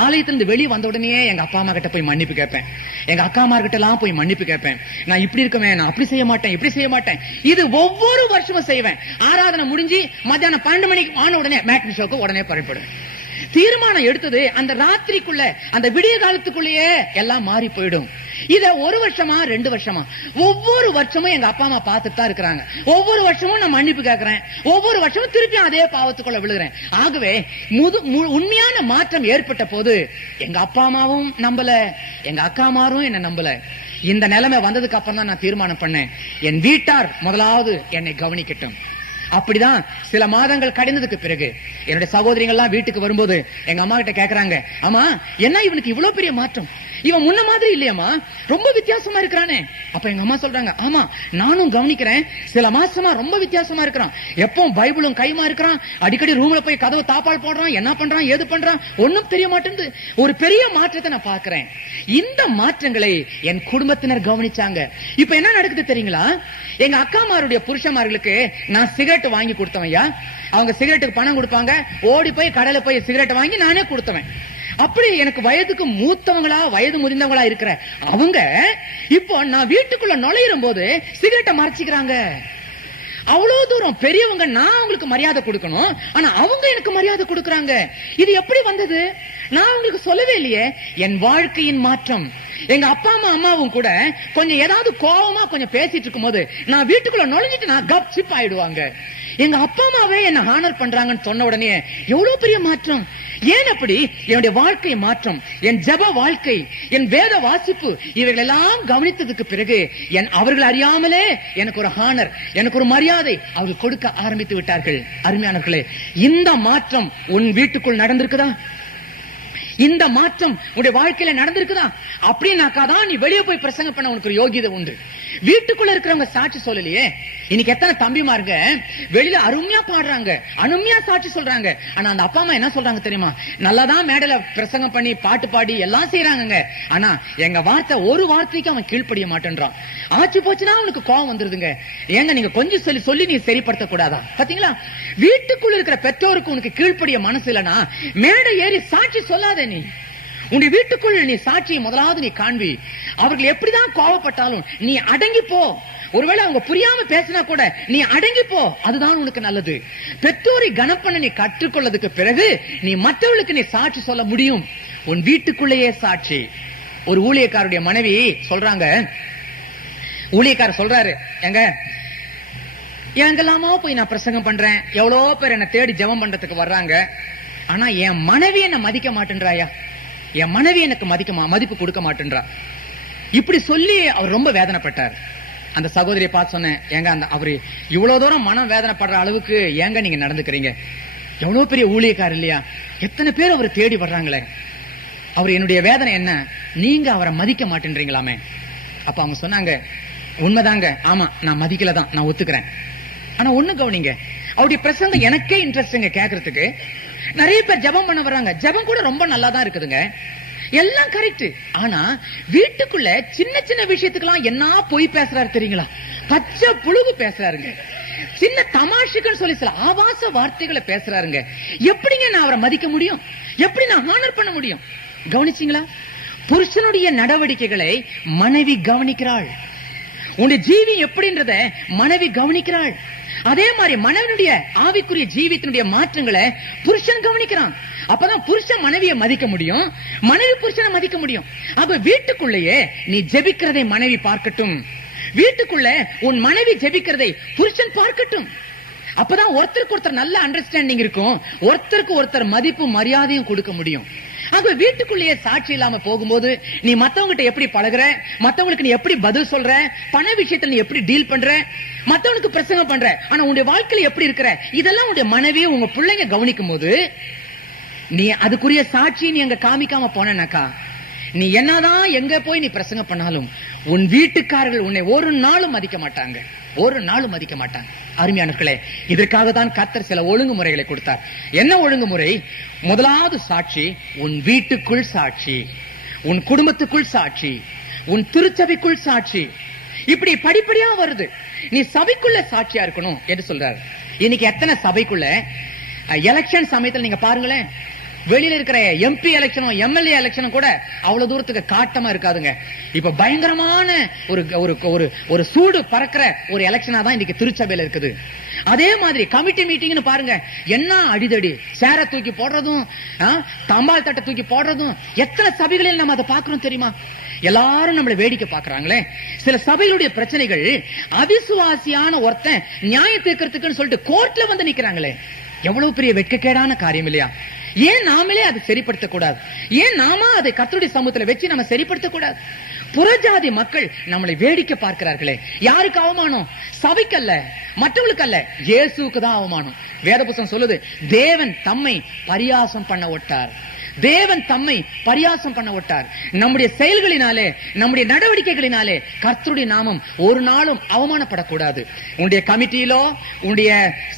ஆலயத்திலிருந்து வெளியே வந்த உடனே எங்க அப்பா அம்மா கிட்ட போய் மன்னிப்பு கேட்பேன், எங்க அக்கா அம்மா கிட்ட எல்லாம் போய் மன்னிப்பு கேட்பேன். நான் இப்படி இருக்கவேன், நான் அப்படி செய்ய மாட்டேன், இப்படி செய்ய மாட்டேன். இது ஒவ்வொரு வருஷமும் செய்வேன். ஆராதனை முடிஞ்சு மத்தியானம் 12 மணிக்கு ஆன உடனே மேட்னி ஷோக்கு உடனே புறப்படுவேன். தீர்மானம் எடுத்தது அந்த ராத்திரிக்குள்ள, அந்த விடிய காலத்துக்குள்ளேயே எல்லாம் மாறி போயிடும். இத ஒரு வருஷமா 2 வருஷமா ஒவ்வொரு வருஷமும் எங்க அப்பா அம்மா பார்த்துட்டு தான் இருக்கிறாங்க. ஒவ்வொரு வருஷமும் நான் மன்னிப்பு கேட்கிறேன், ஒவ்வொரு வருஷமும் திருப்பி அதே பாவத்துக்குள்ள விழுகிறேன். ஆகவே உண்மையான மாற்றம் ஏற்பட்ட போது எங்க அப்பா அம்மாவும் நம்பல, எங்க அக்கா அம்மாரும் என்ன நம்பல. இந்த நிலைமை வந்ததுக்கு அப்புறம் தான் நான் தீர்மானம் பண்ணேன், என் வீட்டார் முதலாவது என்னை கவனிக்கட்டும். அப்படிதான் சில மாதங்கள் கடந்ததுக்கு பிறகு என்னுடைய சகோதரிகள்லாம் வீட்டுக்கு வரும்போது எங்க அம்மா கிட்ட கேக்குறாங்க, அம்மா என்ன இவனுக்கு இவ்வளவு பெரிய மாற்றம், இவன் முன்ன மாதிரி இல்லையம்மா, ரொம்ப வித்தியாசமா இருக்கிறானே. அப்ப எங்க அம்மா சொல்றாங்க, ஆமா நானும் கவனிக்கிறேன், சில மாசமா ரொம்ப வித்தியாசமா இருக்கிறான், எப்பவும் பைபிளும் கைமா இருக்கிறான், அடிக்கடி ரூம்ல போய் கதவு தாப்பால் போடுறான், என்ன பண்றான் ஏது பண்றான் ஒன்னும் தெரிய மாட்டேங்குது, ஒரு பெரிய மாற்றத்தை நான் பாக்குறேன். இந்த மாற்றங்களை என் குடும்பத்தினர் கவனிச்சாங்க. இப்ப என்ன நடக்குது தெரியுங்களா? எங்க அக்காமாருடைய புருஷமார்களுக்கு நான் சிகரெட் வாங்கி கொடுத்தவையா, அவங்க சிகரெட்டுக்கு பணம் கொடுப்பாங்க, ஓடி போய் கடையில போய் சிகரெட் வாங்கி நானே கொடுத்தவன். அப்படி எனக்கு வயதுக்கு மூத்தவங்களா வயது முதிர்ந்தவங்களா இருக்கிற அவங்க இப்போ நான் வீட்டுக்குள்ள நுழையும் போது சிகரெட்டை மறைச்சிக்கிறாங்க. அவ்வளவு தூரம் பெரியவங்க, நான் அவங்களுக்கு மரியாதை கொடுக்கணும், ஆனா அவங்க எனக்கு மரியாதை கொடுக்கறாங்க. இது எப்படி வந்தது? நான் உங்களுக்கு சொல்லவே இல்லையே. என் வாழ்க்கையின் மாற்றம். எங்க அப்பா அம்மாவும் கூட கொஞ்சம் ஏதாவது கோவமா கொஞ்சம் பேசிட்டு இருக்கும் போது நான் வீட்டுக்குள்ள நுழைஞ்சிட்டு நான் கப் சிப் ஆயிடுவாங்க. எங்க அப்பா அம்மாவே என்ன ஹானர் பண்றாங்கன்னு சொன்ன உடனே எவ்வளவு பெரிய மாற்றம். ஏன் அப்படி? என்னுடைய வாழ்க்கை மாற்றம், என் ஜெப வாழ்க்கை, என் வேத வாசிப்பு, இவைகள் எல்லாம் கவனித்ததுக்கு பிறகு அவர்கள் அறியாமலே எனக்கு ஒரு ஹானர், எனக்கு ஒரு மரியாதை அவர்கள் கொடுக்க ஆரம்பித்து விட்டார்கள். அருமையானவர்களே, இந்த மாற்றம் உன் வீட்டுக்குள் நடந்திருக்குதா? இந்த மாற்றம் உன்னுடைய வாழ்க்கையில நடந்திருக்குதா? அப்படின்னாக்காதான் நீ வெளியே போய் பிரசங்கம் பண்ண உனக்கு ஒரு யோகியதை உண்டு. வீட்டுக்குள்ள இருக்கிறவங்க சாட்சி சொல்லலையே. இன்னைக்கு எத்தனை தம்பிமாருங்க வெளியில அருமையா பாடுறாங்க, அருமையா சாட்சி சொல்றாங்க, ஆனா அந்த அப்பா அம்மா என்ன சொல்றாங்க தெரியுமா? நல்லாதான் மேடையில பிரசங்கம் பண்ணி பாட்டு பாடி எல்லாம் செய்யறாங்க, ஆனா எங்க வார்த்தை ஒரு வார்த்தைக்கு அவன் கீழ்ப்படிய மாட்டேன்றான். ஆச்சு போச்சுன்னா அவனுக்கு கோவம் வந்துருதுங்க. ஏங்க நீங்க கொஞ்சம் சொல்லி நீ சரிப்படுத்த கூடாதா? பாத்தீங்களா? வீட்டுக்குள்ள இருக்கிற பெற்றோருக்கு உனக்கு கீழ்ப்படிய மனசு இல்லனா மேடை ஏறி சாட்சி சொல்லாத. நீ உன்னுடைய வீட்டுக்குள் நீ சாட்சியை முதலாவது நீ காண்பி. அவர்கள் எப்படிதான் கோவப்பட்டாலும் நீ அடங்கி போ. ஒருவேளை அவங்க புரியாம பேசினா கூட நீ அடங்கி போ, அதுதான் உனக்கு நல்லது. பெற்றோரை கனப்பண்ண நீ கற்றுக்கொள்ளதுக்கு பிறகு நீ மற்றவர்களுக்கு நீ சாட்சி சொல்ல முடியும். உன் வீட்டுக்குள்ளேயே சாட்சி. ஒரு ஊழியக்காரருடைய மனைவி சொல்றாங்க, ஊழியக்காரர் சொல்றாரு, எங்கெல்லாமோ போய் நான் பிரசங்கம் பண்றேன், எவ்வளவு பேர் என்ன தேடி ஜெபம் பண்றதுக்கு வர்றாங்க, ஆனா என் மனைவி என்ன மதிக்க மாட்டேன்றாயா, என் மனைவி எனக்கு மதிப்பு கொடுக்க மாட்டேன்றா. இப்படி சொல்லி அவர் ரொம்ப வேதனைப்பட்டார். அந்த சகோதரியை பார்த்து சொன்னேன், அவரு இவ்வளவு தூரம் மனம் வேதனைப்படுற அளவுக்கு ஏங்க நீங்க நடந்துக்கிறீங்க? எவ்வளவு பெரிய ஊழியக்காரர் இல்லையா? எத்தனை பேர் அவரை தேடி வர்றாங்களே. அவர் என்னுடைய வேதனை என்ன, நீங்க அவரை மதிக்க மாட்டேன்றீங்களாமே. அப்ப அவங்க சொன்னாங்க, உண்மைதாங்க, ஆமா நான் மதிக்கல தான், நான் ஒத்துக்கிறேன். ஆனா ஒண்ணு கவனிங்க, அவருடைய பிரசங்கம் எனக்கே இன்ட்ரெஸ்ட்ங்க கேக்குறதுக்கு. நிறைய பேர் ஜெபம் பண்ண வர்றாங்க, ஜெபம் கூட ரொம்ப நல்லா தான் இருக்குதுங்க, எல்லாம் கரெக்ட். ஆனா வீட்டுக்குள்ள சின்ன சின்ன விஷயத்துக்கெல்லாம் என்ன போய் பேசுறாரு தெரியுங்களா? பச்சை புழுகு பேசுறாருங்க. சின்ன தமாஷுக்குன்னு சொல்லி சில ஆபாச வார்த்தைகளை பேசுறாருங்க. எப்படிங்க நான் அவரை மதிக்க முடியும்? எப்படி நான் ஹானர் பண்ண முடியும்? கவனிச்சீங்களா? புருஷனுடைய நடவடிக்கைகளை மனைவி கவனிக்கிறாள். உன்னுடைய ஜீவி எப்படின்றத மனைவி கவனிக்கிறாள். அதே மாதிரி மனைவியுடைய ஆவிக்குரிய ஜீவித்தினுடைய மாற்றங்களை புருஷன் கவனிக்கிறான். அப்பதான் புருஷன் மனைவியை மதிக்க முடியும், மனைவி புருஷனை மதிக்க முடியும். அப்ப வீட்டுக்குள்ளேயே நீ ஜெபிக்கிறதை மனைவி பார்க்கட்டும், வீட்டுக்குள்ள உன் மனைவி ஜெபிக்கிறதை புருஷன் பார்க்கட்டும். அப்பதான் ஒருத்தருக்கு ஒருத்தர் நல்ல அண்டர்ஸ்டாண்டிங் இருக்கும், ஒருத்தருக்கு ஒருத்தர் மதிப்பும் மரியாதையும் கொடுக்க முடியும். ஆக வீட்டுக்குள்ளேயே சாட்சி இல்லாம போகும்போது நீ மத்தவங்கிட்ட எப்படி பழகுற, மத்தவங்களுக்கு நீ எப்படி பதில் சொல்ற, பண விஷயத்துல நீ எப்படி டீல் பண்ற, மத்தவனுக்கு பிரசங்கம் பண்ற, ஆனா உன்னுடைய வாழ்க்கையில எப்படி இருக்கிற, இதெல்லாம் உன்னுடைய மனைவியை உங்க பிள்ளைங்க கவனிக்கும் போது நீ அதுக்குரிய சாட்சி நீ அங்க காமிக்காம போனாக்கா, நீ என்னதான் எங்க போய் நீ பிரசங்கம் பண்ணாலும் உன் வீட்டுக்காரர்கள் உன்னை ஒரு நாளும் மதிக்க மாட்டாங்க, ஒரு நாளும் மதிக்க மாட்டாங்க. அருமையானவர்களே, இதற்காக தான் கர்த்தர் சில ஒழுங்குமுறைகளை கொடுத்தார். என்ன ஒழுங்குமுறை? முதலாவது சாட்சி உன் வீட்டுக்குள் சாட்சி, உன் குடும்பத்துக்குள் சாட்சி, உன் திருச்சபைக்குள் சாட்சி. இப்படி படிப்படியா வருது. நீ சபைக்குள்ள சாட்சியா இருக்கணும் என்று சொல்றாரு. இன்னைக்கு எத்தனை சபைக்குள்ள எலெக்ஷன் சமயத்தில் நீங்க பாருங்களேன், வெளியில இருக்கிற எம்பி எலெக்ஷனும் எம்எல்ஏ எலெக்ஷனும் கூட அவ்வளவு தூரத்துக்கு காட்டமா இருக்காதுங்க. இப்ப பயங்கரமான ஒரு சூடு பறக்கிற ஒரு எலெக்ஷனா தான் இன்னைக்கு திருச்சபையில இருக்குது. அதே மாதிரி கமிட்டி மீட்டிங்னு பாருங்க, என்ன அடிதடி, சேர தூக்கி போடுறதும் தம்பால் தட்டை தூக்கி போடுறதும் எத்தனை சபைகளில் நம்ம அதை பாக்குறோம் தெரியுமா? எல்லாரும் நம்மளை வேடிக்கை பாக்குறாங்களே. சில சபைகளுடைய பிரச்சனைகள் அவிசுவாசியான ஒருத்தன் நியாய தீர்க்கறதுக்குன்னு சொல்லிட்டு கோர்ட்ல வந்து நிக்கிறாங்களே, எவ்வளவு பெரிய வெட்கக்கேடான காரியம் இல்லையா? ஏன் நாமளே அதை சரிப்படுத்த கூடாது? ஏன் நாம அதை கர்த்தருடைய சமூகத்துல வச்சு நம்ம சரிப்படுத்த கூடாது? புறஜாதி மக்கள் நம்மளை வேடிக்கை பார்க்கிறார்களே. யாருக்கு அவமானம்? சபைக்கல்ல, மற்றவர்களுக்கு அல்ல, இயேசுவுக்கு தான் அவமானம். வேத புத்தகம் சொல்லுது, தேவன் தம்மை பரியாசம் பண்ண விட்டார், தேவன் தம்மை பரியாசம் பண்ண விட்டார். நம்முடைய செயல்களினாலே, நம்முடைய நடவடிக்கைகளினாலே கர்த்தருடைய நாமம் ஒரு நாளும் அவமானப்படக்கூடாது. உன்னுடைய கமிட்டியிலோ உன்னுடைய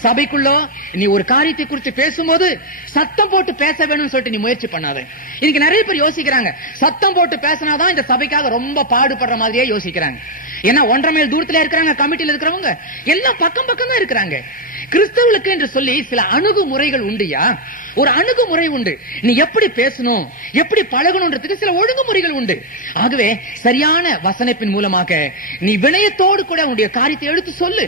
சபைக்குள்ளோ நீ ஒரு காரியத்தை குறித்து பேசும்போது சத்தம் போட்டு பேச வேணும்னு சொல்லிட்டு நீ முயற்சி பண்ணாத. இன்னைக்கு நிறைய பேர் யோசிக்கிறாங்க, சத்தம் போட்டு பேசினாதான் இந்த சபைக்காக ரொம்ப பாடுபடுற மாதிரியே யோசிக்கிறாங்க. ஏன்னா 1.5 மைல் தூரத்துல இருக்கிறாங்க, கமிட்டியில இருக்கிறவங்க எல்லாம் பக்கம் பக்கம் தான் இருக்கிறாங்க. கிறிஸ்தவர்களுக்கு என்று சொல்லி சில அணுகுமுறைகள் உண்டுயா, ஒரு அணுகுமுறை உண்டு. நீ எப்படி பேசணும், எப்படி பழகணும்ன்றதுக்கு சில ஒழுங்குமுறைகள் உண்டு. ஆகவே சரியான வசனத்தின் மூலமாக நீ வினயத்தோடு கூட உன்னுடைய காரியத்தை எடுத்து சொல்லு.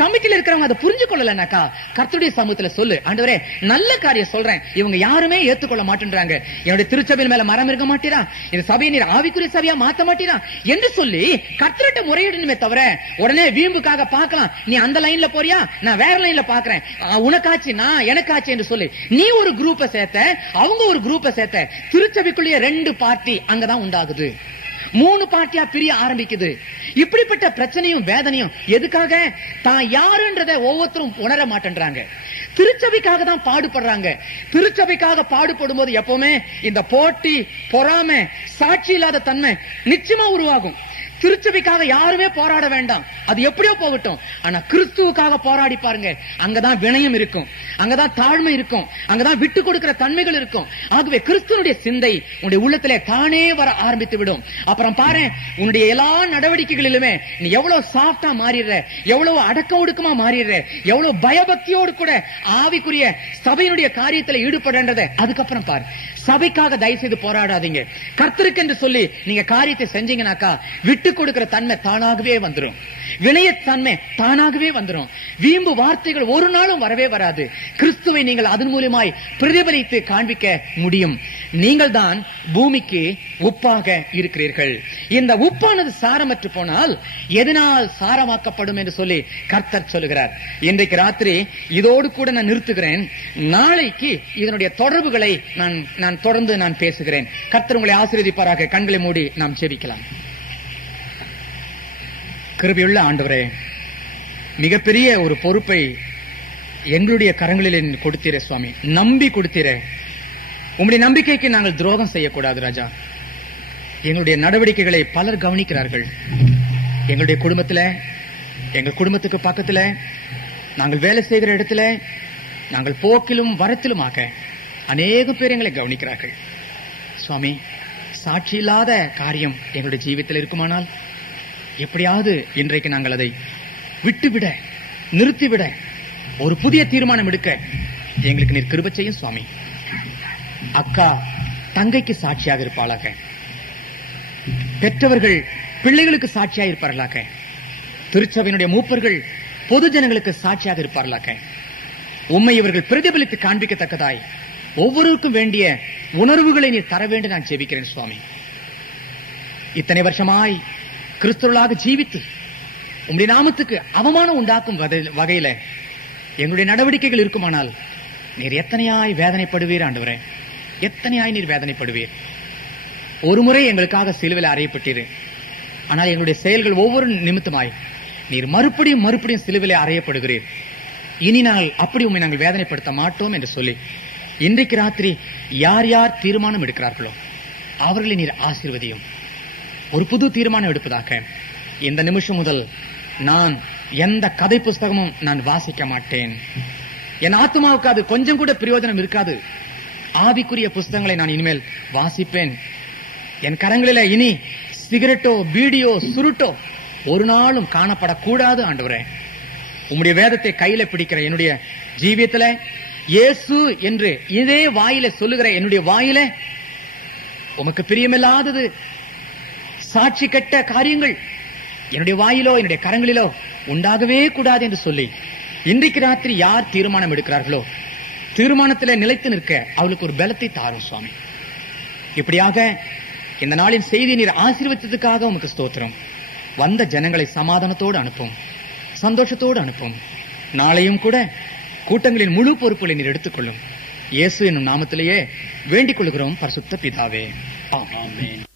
கமிட்டில இருக்கிறவங்க அதை புரிஞ்சு கொள்ளலனாக்கா கர்த்தருடைய சமூகத்துல சொல்லு, ஆண்டவரே நல்ல காரியம் சொல்றேன், இவங்க யாருமே ஏத்துக்கொள்ள மாட்டேன்றாங்க, என்னுடைய திருச்சபையின் மேல மரம் இருக்க மாட்டீரா, இந்த சபையை நீர் ஆவிக்குரிய சபையா மாத்த மாட்டீரா என்று சொல்லி கர்த்தர்கிட்ட முறையிடணுமே தவிர உடனே வீம்புக்காக பார்க்கலாம், நீ அந்த லைன்ல போறியா, நான் வேற லைன்ல பாக்குறேன், உனக்காச்சு நான் எனக்காச்சு என்று சொல்லி நீ ஒரு குரூப்பை சேர்த்த, அவங்க ஒரு குரூப்பை சேர்த்த, திருச்சபைக்குள்ளேயே 2 பார்ட்டி அங்கதான் உண்டாகுது, 3 பார்ட்டியா பிரிய ஆரம்பிக்குது. இப்படிப்பட்ட பிரச்சனையும் வேதனையும் எதுக்காக? தான் யாருன்றதை ஒவ்வொருத்தரும் உணர மாட்டேன்றாங்க. திருச்சபைக்காக தான் பாடுபடுறாங்க. திருச்சபைக்காக பாடுபடும் போது எப்பவுமே இந்த போட்டி, பொறாமை, சாட்சி இல்லாத தன்மை நிச்சயமா உருவாகும். திருச்சபைக்காக யாருமே போராட வேண்டாம், அது எப்படியோ போகட்டும். ஆனா கிறிஸ்துவுக்காக போராடி பாருங்க, அங்கதான் வினயம் இருக்கும், அங்கதான் தாழ்மை இருக்கும், அங்கதான் விட்டு கொடுக்கிற தன்மைகள் இருக்கும். ஆகவே கிறிஸ்துவனுடைய சிந்தை உன்னுடைய உள்ளத்திலே தானே வர ஆரம்பித்து விடும். அப்புறம் பாரு, உன்னுடைய எல்லா நடவடிக்கைகளிலுமே நீ எவ்வளவு சாஃப்டா மாறிடுற, எவ்வளவு அடக்க ஒடுக்கமா மாறிடுற, எவ்வளவு பயபக்தியோடு கூட ஆவிக்குரிய சபையினுடைய காரியத்தில் ஈடுபடுறத. அதுக்கப்புறம் பாரு, சபைக்காக தயவு செய்து போராடாதீங்க, கர்த்தருக்கு என்று சொல்லி நீங்க காரியத்தை செஞ்சீங்கன்னாக்கா விட்டு கொடுக்கிற தன்மை தானாகவே வந்துடும், வினயத்தன்மை தானாகவே வந்துடும், வீம்பு வார்த்தைகள் ஒரு நாளும் வரவே வராது. கிறிஸ்துவை நீங்கள் அதன் மூலமாய் பிரதிபலித்து காண்பிக்க முடியும். நீங்கள் தான் பூமிக்கு உப்பாக இருக்கிறீர்கள். இந்த உப்பானது சாரமற்று போனால் எதனால் சாரமாக்கப்படும் என்று சொல்லி கர்த்தர் சொல்லுகிறார். இன்றைக்கு ராத்திரி இதோடு கூட நான் நிறுத்துகிறேன். நாளைக்கு இதனுடைய தொடர்புகளை நான் தொடர்ந்து நான் பேசுகிறேன். கர்த்தர் உங்களை ஆசீர்வதிப்பாராக. கண்களை மூடி நாம் ஜெபிக்கலாம். கிருபையுள்ள ஆண்டவரே, மிகப்பெரிய ஒரு பொறுப்பை எங்களுடைய கரங்களில் கொடுத்தீரே சுவாமி, நம்பி கொடுத்தீரே. உங்களுடைய நம்பிக்கைக்கு நாங்கள் துரோகம் செய்யக்கூடாது ராஜா. எங்களுடைய நடவடிக்கைகளை பலர் கவனிக்கிறார்கள், எங்களுடைய குடும்பத்துல, எங்க குடும்பத்துக்கு பக்கத்துல, நாங்கள் வேலை செய்கிற இடத்துல, நாங்கள் போக்கிலும் வரத்திலுமாக அநேக பேர் எங்களை கவனிக்கிறார்கள். சுவாமி, சாட்சி இல்லாத காரியம் எங்களுடைய ஜீவியத்தில் இருக்குமானால் எப்படியாவது இன்றைக்கு நாங்கள் அதை விட்டுவிட, நிறுத்திவிட ஒரு புதிய தீர்மானம் எடுக்க எங்களுக்கு நீர் கிருபை செய்யும் சுவாமி. அக்கா தங்கைக்கு சாட்சியாக இருப்பாளாக, பெற்றவர்கள் பிள்ளைகளுக்கு சாட்சியாக இருப்பார்களாக, திருச்சபையினுடைய மூப்பர்கள் பொது ஜனங்களுக்கு சாட்சியாக இருப்பார்களாக. உம்மை இவர்கள் பிரதிபலித்து காண்பிக்கத்தக்கதாய் ஒவ்வொருவருக்கும் வேண்டிய உணர்வுகளை நீர் தர வேண்டும் நான் ஜெபிக்கிறேன் சுவாமி. இத்தனை வருஷமாய் கிறிஸ்துவர்களாக ஜீவித்து உம்முடைய நாமத்துக்கு அவமானம் உண்டாக்கும் வகையில எங்களுடைய நடவடிக்கைகள் இருக்குமானால் நீர் எத்தனையாய் வேதனைப்படுவீர் ஆண்டவரே, எத்தனையாய் நீர் வேதனைப்படுவீர். ஒரு முறை எங்களுக்காக சிலுவையில் அறையப்பட்டீர். ஆனால் எங்களுடைய செயல்கள் ஒவ்வொரு நிமித்தமாய் நீர் மறுபடியும் மறுபடியும் சிலுவையிலே அறையப்படுகிறீர். இனி நாங்கள் அப்படி உண்மை நாங்கள் வேதனைப்படுத்த மாட்டோம் என்று சொல்லி இன்றைக்கு ராத்திரி யார் யார் தீர்மானம் எடுக்கிறார்களோ அவர்களை நீர் ஆசீர்வதியும். ஒரு புது தீர்மானம் எடுப்பதாக, இந்த நிமிஷம் முதல் நான் எந்த கதை புஸ்தகமும் நான் வாசிக்க மாட்டேன். என் ஆத்மாவுக்கு அது கொஞ்சம் கூட பிரயோஜனம் இருக்காது. ஆவிக்குரிய புஸ்தகங்களை நான் இனிமேல் வாசிப்பேன். என் கரங்களில இனி சிகரெட்டோ பீடியோ சுருட்டோ ஒரு நாளும் காணப்படக்கூடாது ஆண்டவரே. உம்முடைய வேதத்தை கையில பிடிக்கிற என்னுடைய ஜீவியத்துல இயேசு என்று இதே வாயில சொல்லுகிற என்னுடைய வாயில உமக்கு பிரியமில்லாதது, சாட்சி கட்ட காரியங்கள் என்னுடைய வாயிலோ என்னுடைய கரங்களிலோ உண்டாகவே கூடாது என்று சொல்லி இன்றைக்கு ராத்திரி யார் தீர்மானம் எடுக்கிறார்களோ தீர்மானத்திலே நிலைத்து நிற்க அவளுக்கு ஒரு பலத்தை தாரும் சுவாமி. இப்படியாக இந்த நாளின் செய்தி நீர் ஆசீர்வதித்ததுக்காக உமக்கு ஸ்தோத்திரம். வந்த ஜனங்களை சமாதானத்தோடு அனுப்பும், சந்தோஷத்தோடு அனுப்பும். நாளையும் கூட கூட்டங்களின் முழு பொறுப்புகளை நீர் எடுத்துக்கொள்ளும். இயேசு என்னும் நாமத்திலேயே வேண்டிக் கொள்கிறோம் பரிசுத்த பிதாவே, ஆமென்.